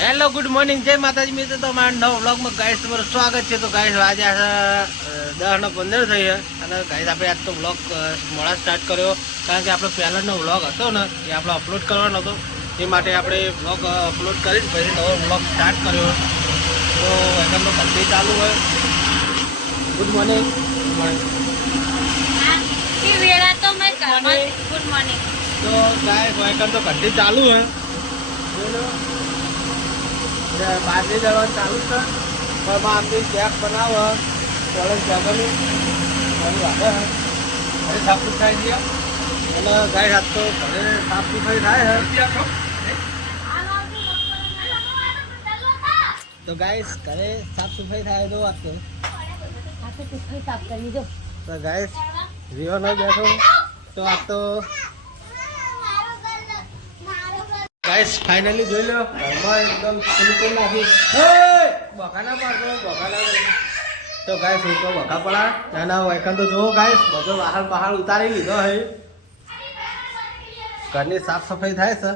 Hello good morning જય માતાજી મિત્રો. તો મારા નવ વ્લોગમાં ગાઈડ તમારું સ્વાગત છે. તો ગાઈડ આજે દસ નો પંદર થઈ અને ગાઈડ આપણે આજ તો વ્લોગ મોડા સ્ટાર્ટ કર્યો. કારણ કે આપણો પહેલાંનો વ્લોગ હતો ને એ આપણે અપલોડ કરવાનો હતો. એ માટે આપણે વ્લોગ અપલોડ કરી પછી નવો વ્લોગ સ્ટાર્ટ કર્યો. તો એકદમનો કંપની ચાલુ હોય. ગુડ મોર્નિંગ તો ગાય વેકમ તો કંપની ચાલુ હે બોલો બાજરી દળવાનું ચાલુ છે પણ આમથી કેક બનાવો કોલેજ જગનું મારી વાગે ઘરે સાફ સફાઈ થઈ અને ગાય હાથ તો ઘરે સાફ સફાઈ થાય હે તો ગાઈસ ઘરે સાફ સફાઈ થાય તો વાત દો તો ગાઈસ જીવન ન બેઠો. તો આ તો ગાઈસ ફાઇનલી જોઈ લો. ઘરમાં એકદમ સિલિકોન નાખી. હે બકા પાડો બકાના તો ગાઈસ હું તો બકા પડા. નાના વાયકન તો જોવો ગાઈસ બધો બહાર બહાર ઉતારી લીધો હે. ઘરની સાફ સફાઈ થાય છે.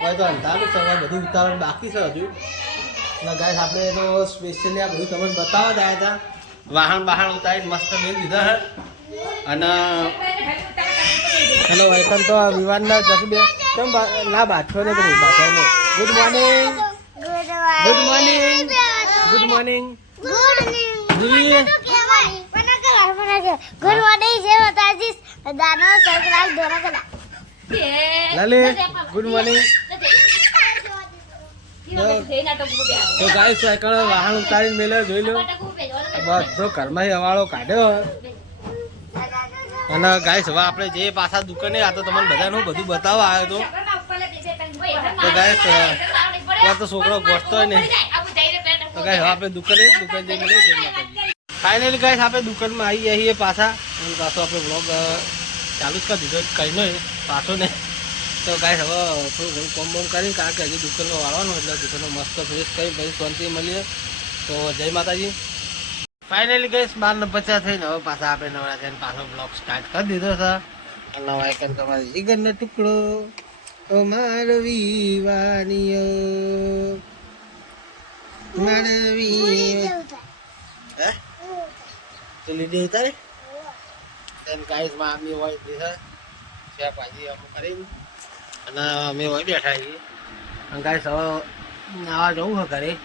હોય તો અંધારું છે બધું ઉતારવાનું બાકી છે હજુ. અને ગાઈસ આપણે તો સ્પેશિયલી આ બધું તમને બતાવવા જ આવ્યા હતા. વાહન બહાર ઉતારીને મસ્ત મેળ દીધા હે. અને હેલો વેલકમ તો વિવાનના જશું બે બા- ના બાછો ને બાછો ને. Good morning good morning good morning good morning જય માતાજી. દાનો સબસ્ક્રાઇબ દોરા કલા લાલે ગુડ મોર્નિંગ તો ગાય સાયકલ વાહન ઉતારીને મેલે જોઈ લો. બધો ઘરમાં હવાળો કાઢ્યો. અને ગાઈસ હવે આપણે જે પાછા દુકાને આ તો તમને બધાનું બધું બતાવવા આવ્યો હતો તો ગાઈસ તો છોકરો ગોઠતો નહીં. તો ગાઈસ હવે આપણે દુકાને, દુકાન જઈ મળીએ ફાઇનલી ગાઈસ આપણે દુકાનમાં આવી જઈએ પાછા. અને પાછો આપણે બ્લોગ ચાલુ જ કરી દીધો. કંઈ નહીં, પાછો ને તો ગાઈસ હવે થોડું ઘણું કોમ બોમ કરીને, કારણ કે હજી દુકાનમાં વાળવાનું એટલે દુકાનમાં મસ્ત ફ્રેશ કરી પછી શાંતિ મળીએ. તો જય માતાજી. ફાઇનલી ગઈશ બાર ને પચાસ થઈને હવે પાછા આપણે નવરા થઈને પાછો બ્લોગ સ્ટાર્ટ કરી દીધો છે. નવા આઈકન તમારી જીગરનો ટુકડો. ઓ મારવી વાણીઓ મારવી હે? તો લીધી ઉતારે તેમ ગાઈસમાં આમી હોય દીધા છે પાછી અમે કરીને. અને અમે હોય બેઠા છીએ. ગાઈસ હવે નવા જવું છે ઘરે.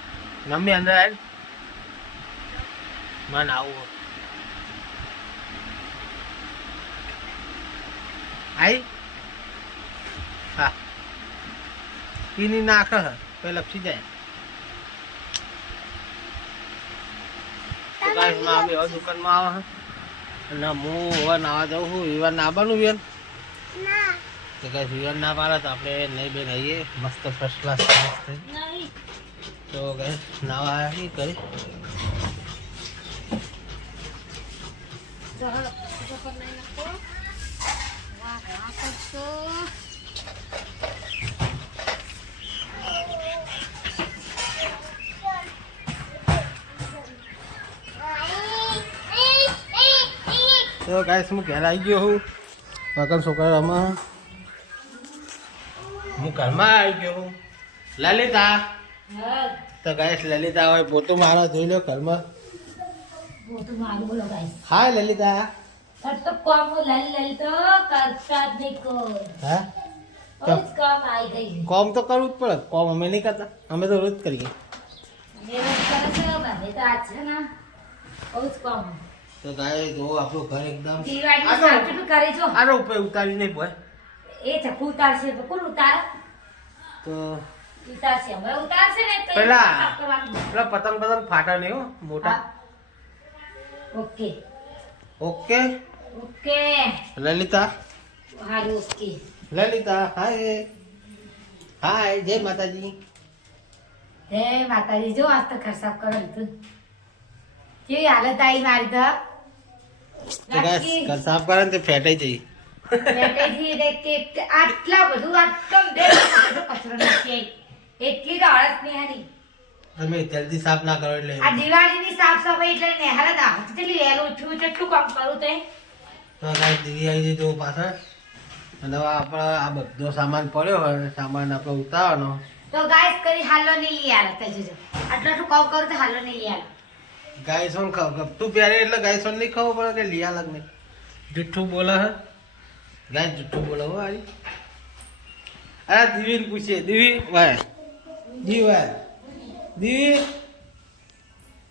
મમ્મી અંદર આવીને મને આવું આઈ. હા. પીની નાખ પેલા લપસી જાય. દુકાનમાં આવે અને હું હવે નાવા જાઉં છું વિવાન નાવાનું બેન તો ગાઈસ વિવાન ના પાડે તો આપણે નહીં બેન આવીએ મસ્ત ફર્સ્ટ ક્લાસ તો ગાઈસ નાવા આવી કરી તો ગાઈસ હું ઘેર આવી ગયો હું. વગર છોકરા આમાં હું ઘરમાં આવી ગયો હું. લલિતા. તો ગાઈસ લલિતા હોય પોતું મારો જોઈ લો ઘરમાં. હાય લલિતા. હા કોમ તો કરવું જ પડે. કોમ અમે નહીં કરતા. અમે તો રોજ કરીએ. તો ગાય જો આપણું ઘર એકદમ આનો ઉપર ઉતારી નહીં બોય. તો પેલા પેલા પતંગ પતંગ ફાટા નહીં હો મોટા. ઓકે. ઓકે? ઓકે. લલિતા? હારું ઓકે. લલિતા હાય. હાય જય માતાજી. હે માતાજી. જો આજ તો ખરસાબ કરો લીધું કેવી હાલત આવી મારી તો? તો સાફ કરે ને તે ફેટાઈ જઈ. આટલા બધું આટલો કચરો નાખી એટલી તો હળસ નહીં હારી. તમે જલ્દી સાફ ના કરો એટલે આ દિવાળીની સાફ સફાઈ એટલે ને હાલ આવે. છે કેટલી વહેલું ઉઠ્યું કેટલું કામ કરું તે? તો ગાય દીદી આવી જઈ પાછળ. અને હવે આપણે આ બધો સામાન પડ્યો હોય સામાન આપણે ઉતારવાનો. તો ગાઈસ કરી હાલો નહીં લઈ આલો તે જોજો. આટલું આટલું કામ કરું તો હાલો નહીં લઈ આલો ગાય સોન ખાવ ગપતું પ્યારે એટલે ગાય સોન નહીં ખાવું પડે કે લિયા લગ નહીં? જુઠ્ઠું બોલે હે? ગાય જુઠ્ઠું બોલે હો આરી અરે દિવીને પૂછીએ. દિવી વાય. દી વાય. દિવી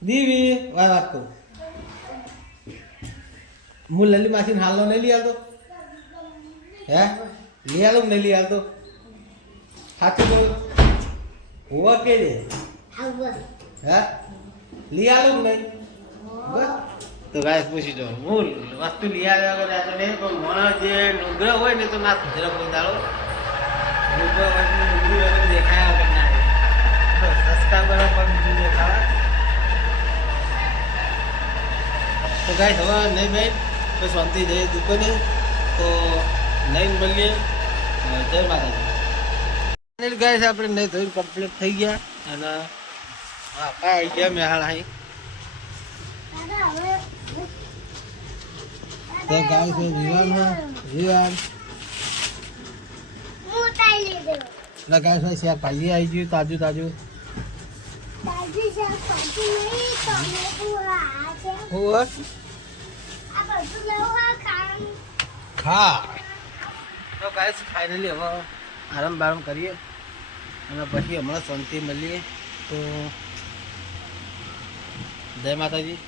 દીવી વાત વાત કરું હું લલી માસી હાલનો નહીં લઈ આવતો હે લઈ આવું નહીં લઈ આવતો સાચું કહું હોવા કે રે હે લઈ આવું નહીં તો ગાય પૂછી જો હું વસ્તુ લઈ આવ્યા વગર આ તો નહીં પણ માણસ જે નુગ્રહ હોય ને તો ના કોઈ દાડો નુગ્રહ હોય તો નુગ્રહ હોય તો દેખાયા વગર ના તો પણ ગાય હવે નહીં બેન તો શાંતિ જઈએ દુકાને તો નહીં મળીએ જય માતાજી ગાય છે આપણે નહીં થયું કમ્પ્લીટ થઈ ગયા અને હા કાંઈ આવી ગયા મેહાળ અહીં. તો ગાય છે વિવાન વિવાન એટલે ગાય છે ભાજી આવી ગયું તાજું તાજું. ખા. તો ગાઈસ ફાઇનલી હવે આરામ બારામ કરીએ. અને પછી હમણાં શાંતિ મળીએ. તો જય માતાજી.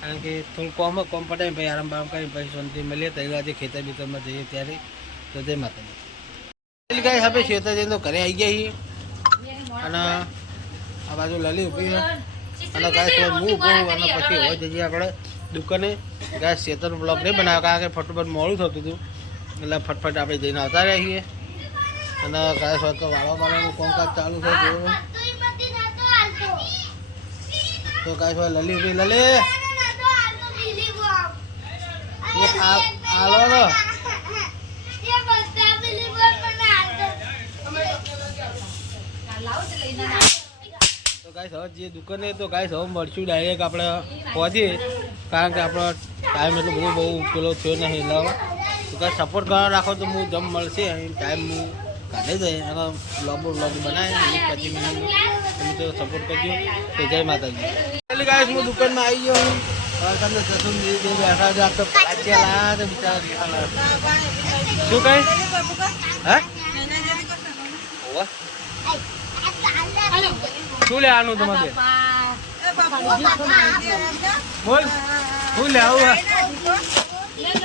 કારણ કે થોડું કોમ કોમ પટાય પછી આરામ બારામ કરી પછી શાંતિ મળીએ. તઈ આજે ખેતર બીતરમાં જઈએ ત્યારે. તો જય માતાજી. ગાય હવે ખેતર જઈને તો ઘરે આવી ગયા છીએ. અને આ બાજુ લલી ઊભી છે. અને ગાય થોડું હું ઊભું અને પછી હોય જઈએ આપણે દુકાને. ગાય શેતર બ્લોક નહીં બનાવ્યો કારણ કે ફટોફટ મોડું થતું હતું. એટલે ફટફટ આપણે જઈને આવતા રહીએ. અને ગાય સ્વાદ તો વાળવા વાળવાનું કોમકાજ ચાલુ છે જોવું તો ગાય સ્વાદ લલી ઊભી લલી. આ આલો ને ગાય હવે જે દુકાને તો ગાઈસ હવે મળશું ડાયરેક્ટ આપણે પહોંચીએ કારણ કે આપણો ટાઈમ એટલો બહુ બહુ પેલો થયો નહીં. એટલે તો કાંઈ સપોર્ટ કરવા રાખો તો હું જમ મળશે. અહીં ટાઈમ હું કાઢી દઈ અને લોબો બ્લોગ બનાવી પછી તમે તો સપોર્ટ કરજો. તો જય માતાજી. એટલે ગાઈસ હું દુકાનમાં આવી ગયો હું તમને જશું જે બેઠા છે. આ તો પાછે લાયા તો બિચારા શું કઈ હા? શું લે આનું તમારે? બોલ. શું લે આવું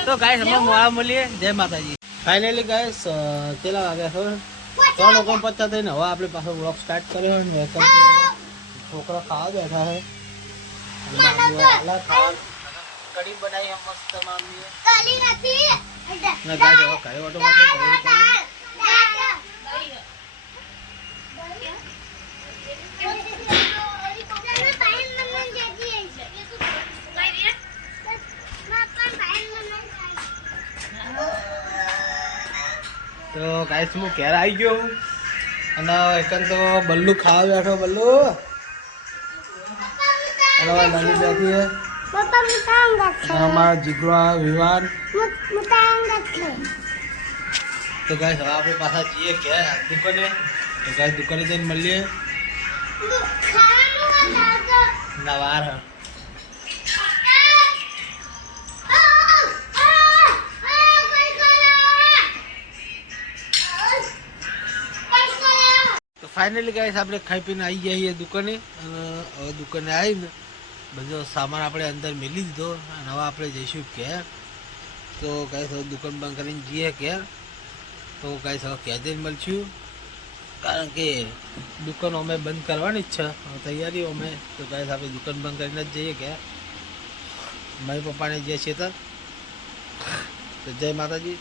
તો ગાય અમે મોડા મળીએ. જય માતાજી. ફાઇનલી ગાય કેટલા વાગ્યા ખબર ત્રણ લોકો પચાસ થઈને હવે આપણે પાછો બ્લોગ સ્ટાર્ટ કર્યો ને વેકમ છોકરા ખાવા બેઠા છે. કઢી બનાવી મસ્ત મામીએ. ના ગાડી હવે ઘરે ઓટો માટે તો ગાઈસ હું ઘેર આવી ગયો. અને એકન તો બલ્લુ ખાવા બેઠો બલ્લુ. અને નાની બેઠી અમારા જીગરો વિવાન. તો ગાઈસ હવે આપણે પાછા જઈએ ઘેર દુકાને. તો ગાઈસ દુકાને જઈને મળીએ. ના વાર હે. ફાઇનલી ગાઈસ આપણે ખાઈ પીને આવી ગયા દુકાને. અને હવે દુકાને આવીને બધો સામાન આપણે અંદર મેલી દીધો અને હવે આપણે જઈશું ઘેર. તો ગાઈસ હવે દુકાન બંધ કરીને જઈએ ઘેર. તો ગાઈસ હવે ઘેર જઈને મળશું. કારણ કે દુકાન અમે બંધ કરવાની જ છે. તૈયારીઓ અમે. તો ગાઈસ આપણે દુકાન બંધ કરીને જ જઈએ ઘેર. મારી પપ્પાને જે છે તો જય માતાજી.